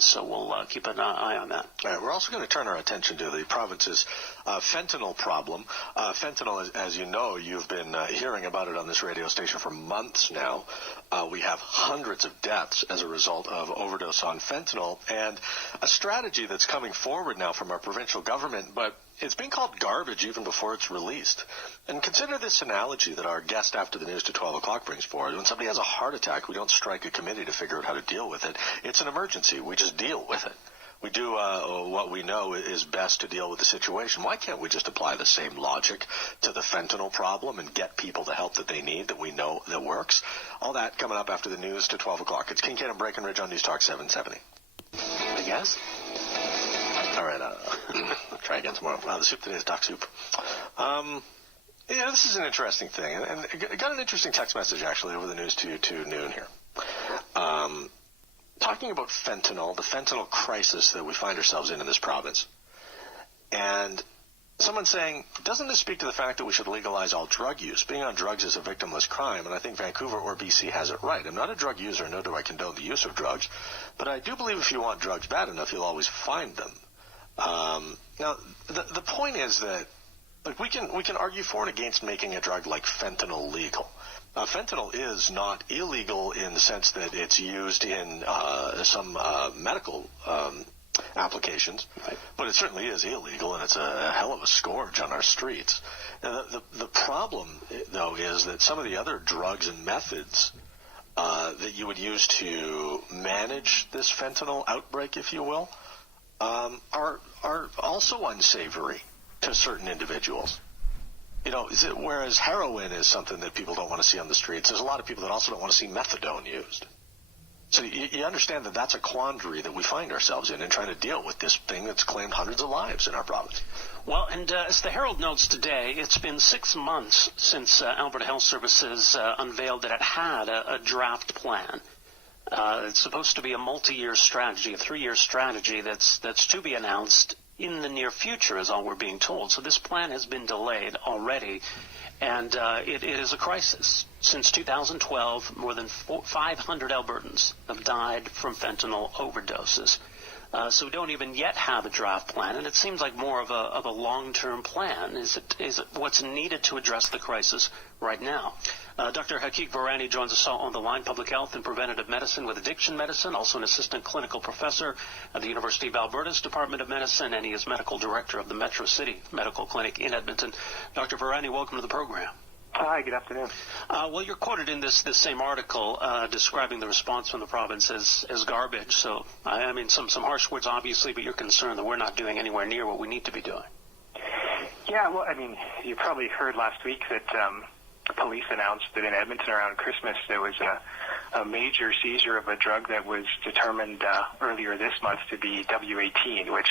means. So we'll keep an eye on that. All right, we're also going to turn our attention to the province's fentanyl problem. Fentanyl, as you know, you've been hearing about it on this radio station for months now. We have hundreds of deaths as a result of overdose on fentanyl, and a strategy that's coming forward now from our provincial government, but it's being called garbage even before it's released. And consider this analogy that our guest after the news to 12 o'clock brings forward. When somebody has a heart attack, we don't strike a committee to figure out how to deal with it. It's an emergency. We just deal with it. We do what we know is best to deal with the situation. Why can't we just apply the same logic to the fentanyl problem and get people the help that they need that we know that works? All that coming up after the news to 12 o'clock. It's Kincaid and Breckenridge on News Talk 770. I guess? All right, I'll try again tomorrow. The soup today is duck soup. This is an interesting thing. And I got an interesting text message, actually, over the news to noon here. Talking about fentanyl, the fentanyl crisis that we find ourselves in this province. And someone saying, doesn't this speak to the fact that we should legalize all drug use? Being on drugs is a victimless crime, and I think Vancouver or BC has it right. I'm not a drug user, nor do I condone the use of drugs, but I do believe if you want drugs bad enough, you'll always find them. Now, the point is that we can argue for and against making a drug like fentanyl legal. Fentanyl is not illegal in the sense that it's used in some medical applications, right, but it certainly is illegal, and it's a hell of a scourge on our streets. Now, the problem, though, is that some of the other drugs and methods that you would use to manage this fentanyl outbreak, if you will, are also unsavory to certain individuals. Whereas heroin is something that people don't want to see on the streets, there's a lot of people that also don't want to see methadone used. So you understand that that's a quandary that we find ourselves in trying to deal with this thing that's claimed hundreds of lives in our province. Well, and as the Herald notes today, it's been 6 months since Alberta Health Services unveiled that it had a draft plan. It's supposed to be a multi-year strategy, a 3-year strategy that's to be announced in the near future, is all we're being told. So this plan has been delayed already, and it is a crisis. Since 2012, more than 500 Albertans have died from fentanyl overdoses. So we don't even yet have a draft plan, and it seems like more of a long-term plan. Is it what's needed to address the crisis right now? Dr. Hakik Varani joins us on the line, public health and preventative medicine with addiction medicine, also an assistant clinical professor at the University of Alberta's Department of Medicine, and he is medical director of the Metro City Medical Clinic in Edmonton. Dr. Varani, welcome to the program. Hi, good afternoon. Well, you're quoted in this same article describing the response from the province as garbage. So, I mean, some harsh words, obviously, but you're concerned that we're not doing anywhere near what we need to be doing. Yeah, well, I mean, you probably heard last week that police announced that in Edmonton around Christmas there was a major seizure of a drug that was determined earlier this month to be W18, which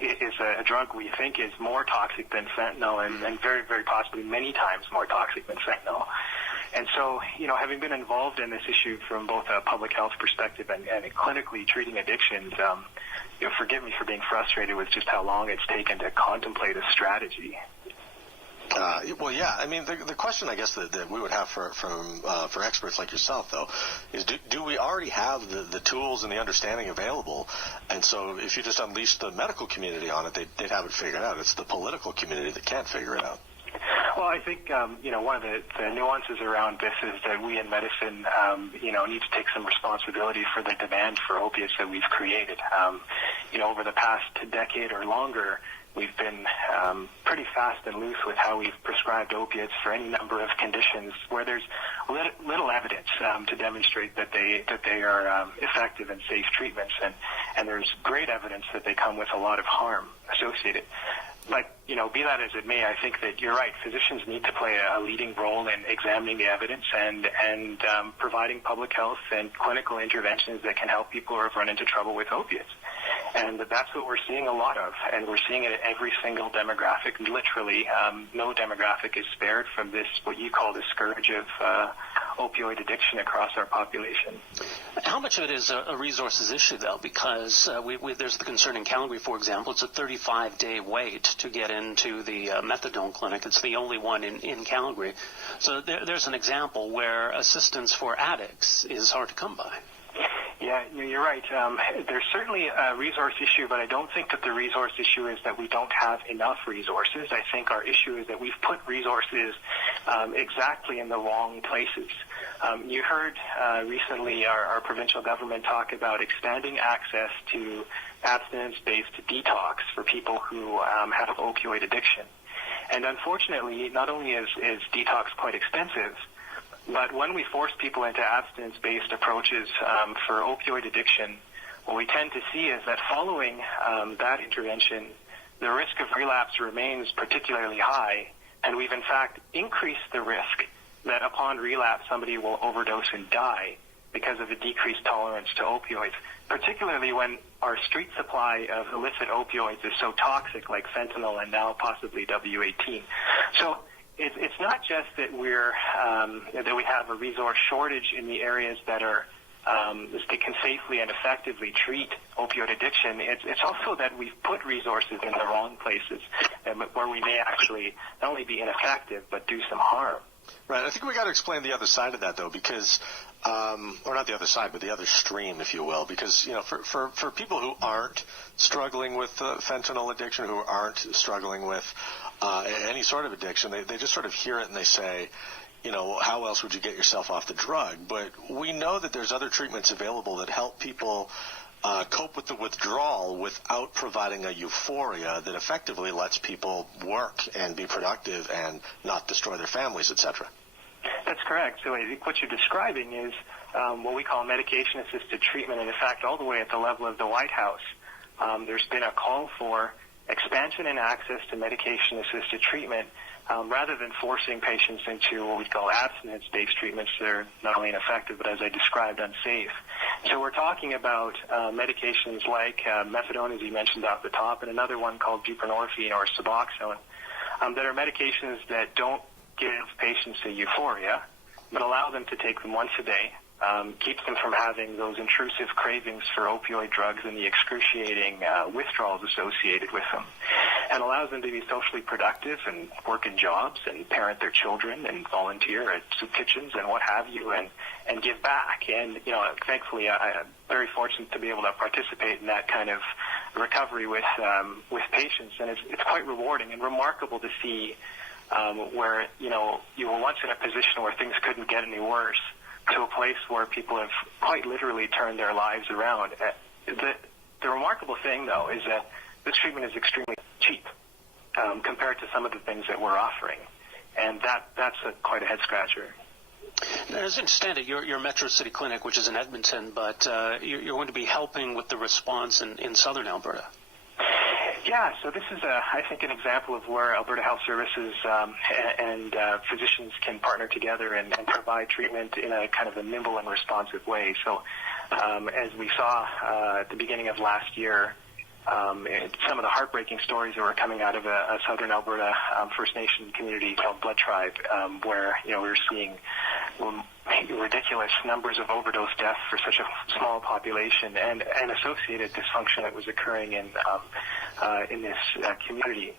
is a drug we think is more toxic than fentanyl and very, very possibly many times more toxic than fentanyl. And so, having been involved in this issue from both a public health perspective and clinically treating addictions, forgive me for being frustrated with just how long it's taken to contemplate a strategy. Well, yeah. I mean, the question, I guess, that we would have for experts like yourself, though, is do we already have the tools and the understanding available? And so if you just unleash the medical community on it, they'd have it figured out. It's the political community that can't figure it out. Well, I think, one of the nuances around this is that we in medicine, need to take some responsibility for the demand for opiates that we've created. Over the past decade or longer, we've been pretty fast and loose with how we've prescribed opiates for any number of conditions where there's little evidence to demonstrate that they are effective and safe treatments, and there's great evidence that they come with a lot of harm associated. But, be that as it may, I think that you're right. Physicians need to play a leading role in examining the evidence and providing public health and clinical interventions that can help people who have run into trouble with opiates. And that's what we're seeing a lot of, and we're seeing it at every single demographic. Literally, no demographic is spared from this, what you call the scourge of opioid addiction across our population. How much of it is a resources issue, though? Because there's the concern in Calgary, for example, it's a 35-day wait to get into the methadone clinic. It's the only one in Calgary. So there's an example where assistance for addicts is hard to come by. Yeah, you're right. There's certainly a resource issue, but I don't think that the resource issue is that we don't have enough resources. I think our issue is that we've put resources exactly in the wrong places. You heard recently our provincial government talk about expanding access to abstinence-based detox for people who have opioid addiction. And unfortunately, not only is detox quite expensive, but when we force people into abstinence-based approaches for opioid addiction, what we tend to see is that following that intervention, the risk of relapse remains particularly high, and we've in fact increased the risk that upon relapse somebody will overdose and die because of a decreased tolerance to opioids, particularly when our street supply of illicit opioids is so toxic, like fentanyl and now possibly W18. So it's not just that that we have a resource shortage in the areas that can safely and effectively treat opioid addiction. It's also that we've put resources in the wrong places where we may actually not only be ineffective but do some harm. Right. I think we got to explain the other side of that, though, because, or not the other side, but the other stream, if you will, because, for people who aren't struggling with fentanyl addiction, who aren't struggling with any sort of addiction, they just sort of hear it and they say, how else would you get yourself off the drug? But we know that there's other treatments available that help people cope with the withdrawal without providing a euphoria that effectively lets people work and be productive and not destroy their families, etc. That's correct. So I think what you're describing is what we call medication-assisted treatment, and in fact, all the way at the level of the White House, there's been a call for expansion and access to medication-assisted treatment rather than forcing patients into what we call abstinence-based treatments that are not only ineffective, but as I described, unsafe. So we're talking about medications like methadone, as you mentioned off the top, and another one called buprenorphine or Suboxone, that are medications that don't give patients a euphoria, but allow them to take them once a day, keeps them from having those intrusive cravings for opioid drugs and the excruciating withdrawals associated with them, and allows them to be socially productive and work in jobs and parent their children and volunteer at soup kitchens and what have you, and give back. And, thankfully, I'm very fortunate to be able to participate in that kind of recovery with patients, and it's quite rewarding and remarkable to see where, you were once in a position where things couldn't get any worse, to a place where people have quite literally turned their lives around. The remarkable thing, though, is that this treatment is extremely cheap compared to some of the things that we're offering, and that's quite a head-scratcher. As I understand it, your Metro City Clinic, which is in Edmonton, but you're going to be helping with the response in southern Alberta. Yeah, so this is, I think, an example of where Alberta Health Services and physicians can partner together and provide treatment in a kind of a nimble and responsive way. So as we saw at the beginning of last year, some of the heartbreaking stories that were coming out of a southern Alberta First Nation community called Blood Tribe, where we were seeing ridiculous numbers of overdose deaths for such a small population, and associated dysfunction that was occurring in this community.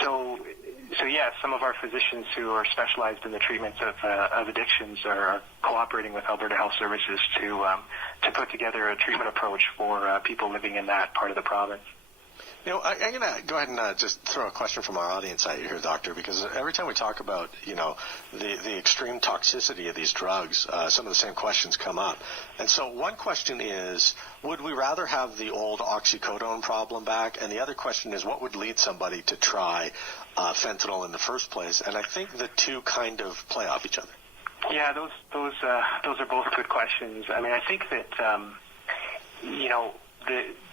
So yes, some of our physicians who are specialized in the treatments of addictions are cooperating with Alberta Health Services to put together a treatment approach for people living in that part of the province. I'm going to go ahead and just throw a question from our audience at you here, Doctor, because every time we talk about, the extreme toxicity of these drugs, some of the same questions come up. And so one question is, would we rather have the old oxycodone problem back? And the other question is, what would lead somebody to try fentanyl in the first place? And I think the two kind of play off each other. Yeah, those are both good questions. I mean, I think that,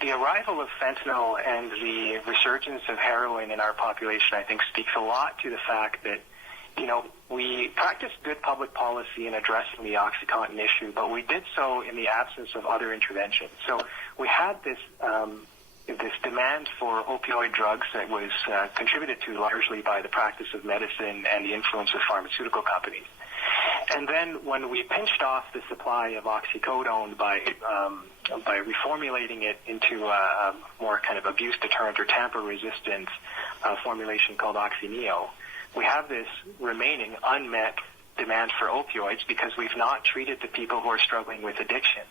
the arrival of fentanyl and the resurgence of heroin in our population, I think, speaks a lot to the fact that, we practiced good public policy in addressing the OxyContin issue, but we did so in the absence of other interventions. So we had this demand for opioid drugs that was contributed to largely by the practice of medicine and the influence of pharmaceutical companies. And then when we pinched off the supply of oxycodone by reformulating it into a more kind of abuse deterrent or tamper-resistant formulation called OxyNeo, we have this remaining unmet demand for opioids because we've not treated the people who are struggling with addiction.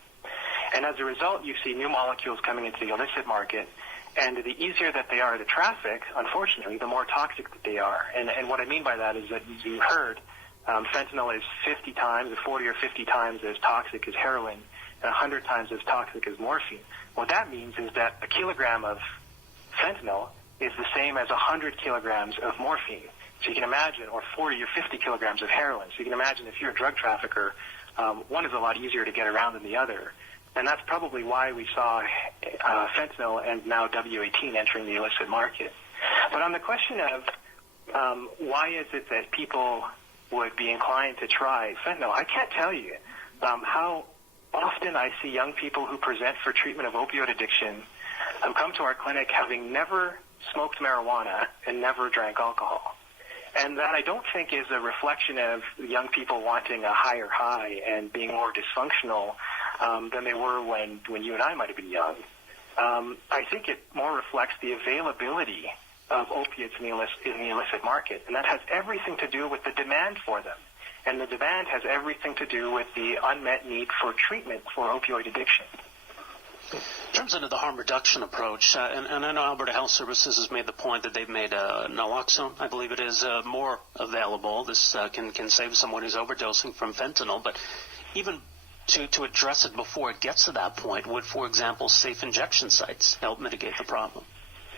And as a result, you see new molecules coming into the illicit market, and the easier that they are to traffic, unfortunately, the more toxic that they are. And what I mean by that is that, as you heard, fentanyl is 50 times, or 40 or 50 times as toxic as heroin, and 100 times as toxic as morphine. What that means is that a kilogram of fentanyl is the same as 100 kilograms of morphine. So you can imagine, or 40 or 50 kilograms of heroin. So you can imagine if you're a drug trafficker, one is a lot easier to get around than the other. And that's probably why we saw fentanyl and now W18 entering the illicit market. But on the question of why is it that people would be inclined to try fentanyl, I can't tell you how often I see young people who present for treatment of opioid addiction who come to our clinic having never smoked marijuana and never drank alcohol. And that I don't think is a reflection of young people wanting a higher high and being more dysfunctional than they were when you and I might have been young. I think it more reflects the availability of opiates in the illicit market, and that has everything to do with the demand for them. And the demand has everything to do with the unmet need for treatment for opioid addiction. In terms of the harm reduction approach, and I know Alberta Health Services has made the point that they've made naloxone, I believe it is, more available. This can save someone who's overdosing from fentanyl, but even to address it before it gets to that point, would, for example, safe injection sites help mitigate the problem?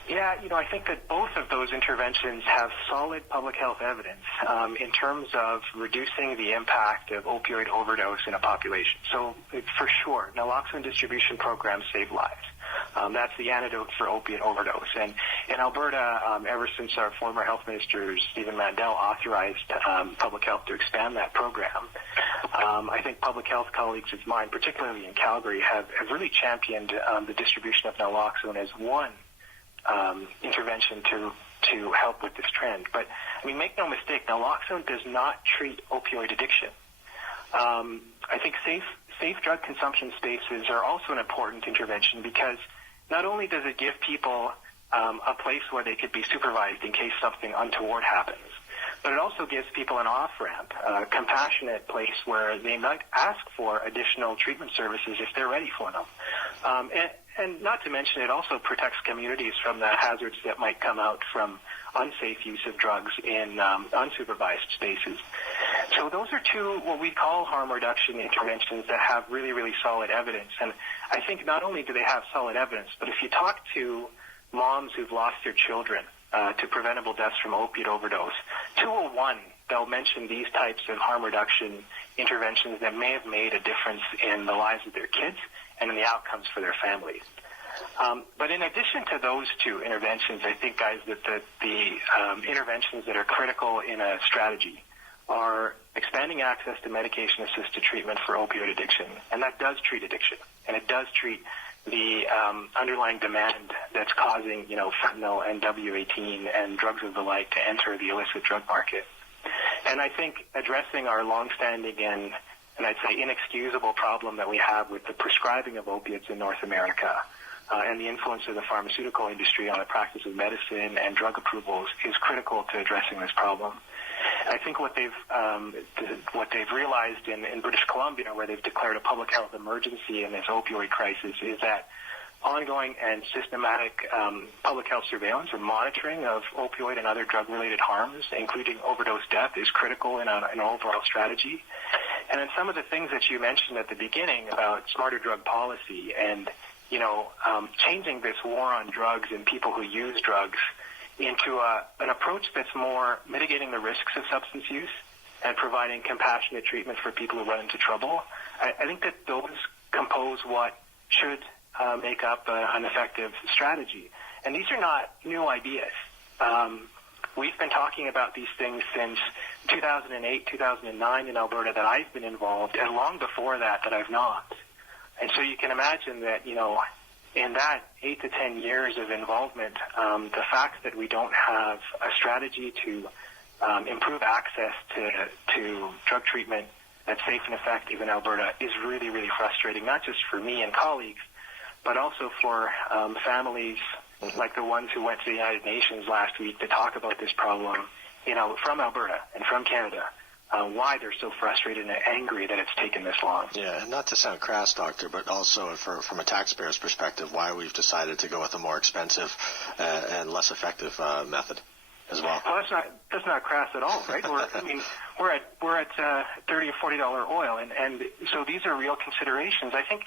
Yeah, I think that both of those interventions have solid public health evidence in terms of reducing the impact of opioid overdose in a population. So, for sure, naloxone distribution programs save lives. That's the antidote for opiate overdose. And in Alberta, ever since our former health minister, Stephen Mandel, authorized public health to expand that program, I think public health colleagues of mine, particularly in Calgary, have really championed the distribution of naloxone as one intervention to help with this trend. But, make no mistake, naloxone does not treat opioid addiction. I think safe drug consumption spaces are also an important intervention because not only does it give people a place where they could be supervised in case something untoward happens, but it also gives people an off-ramp, a compassionate place where they might ask for additional treatment services if they're ready for them. And not to mention, it also protects communities from the hazards that might come out from unsafe use of drugs in unsupervised spaces. So those are two what we call harm reduction interventions that have really, really solid evidence. And I think not only do they have solid evidence, but if you talk to moms who've lost their children to preventable deaths from opiate overdose, 201, they'll mention these types of harm reduction interventions that may have made a difference in the lives of their kids and in the outcomes for their families. But in addition to those two interventions, I think, guys, that the interventions that are critical in a strategy are expanding access to medication-assisted treatment for opioid addiction, and that does treat addiction, and it does treat the underlying demand that's causing, fentanyl and W18 and drugs of the like to enter the illicit drug market. And I think addressing our longstanding and I'd say inexcusable problem that we have with the prescribing of opiates in North America and the influence of the pharmaceutical industry on the practice of medicine and drug approvals is critical to addressing this problem. I think what they've realized in British Columbia, where they've declared a public health emergency in this opioid crisis, is that ongoing and systematic public health surveillance and monitoring of opioid and other drug-related harms, including overdose death, is critical in an overall strategy. And then some of the things that you mentioned at the beginning about smarter drug policy and, changing this war on drugs and people who use drugs into an approach that's more mitigating the risks of substance use and providing compassionate treatment for people who run into trouble. I think that those compose what should make up an effective strategy. And these are not new ideas. We've been talking about these things since 2008, 2009 in Alberta that I've been involved, and long before that I've not. And so you can imagine that, in that 8 to 10 years of involvement, the fact that we don't have a strategy to improve access to drug treatment that's safe and effective in Alberta is really, really frustrating, not just for me and colleagues, but also for families like the ones who went to the United Nations last week to talk about this problem, from Alberta and from Canada, why they're so frustrated and angry that it's taken this long. Yeah, and not to sound crass, Doctor, but also from a taxpayer's perspective, why we've decided to go with a more expensive and less effective method as well. Well, that's not crass at all, right? We're at $30 or $40 oil, and so these are real considerations. I think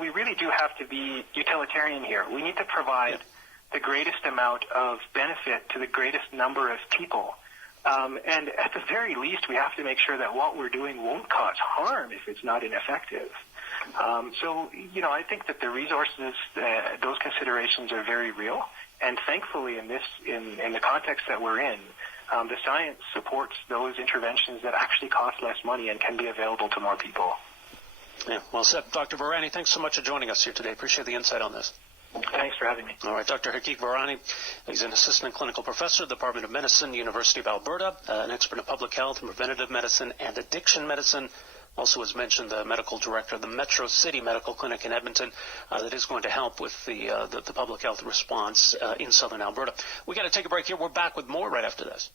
we really do have to be utilitarian here. We need to provide the greatest amount of benefit to the greatest number of people. And at the very least, we have to make sure that what we're doing won't cause harm if it's not ineffective. I think that the resources, those considerations are very real. And thankfully, in the context that we're in, the science supports those interventions that actually cost less money and can be available to more people. Yeah, well said. Dr. Virani, thanks so much for joining us here today. Appreciate the insight on this. Thanks for having me. All right, Dr. Hakik Virani, he's an assistant clinical professor at the Department of Medicine, University of Alberta, an expert in public health and preventative medicine and addiction medicine. Also, as mentioned, the medical director of the Metro City Medical Clinic in Edmonton that is going to help with the public health response in southern Alberta. We got to take a break here. We're back with more right after this.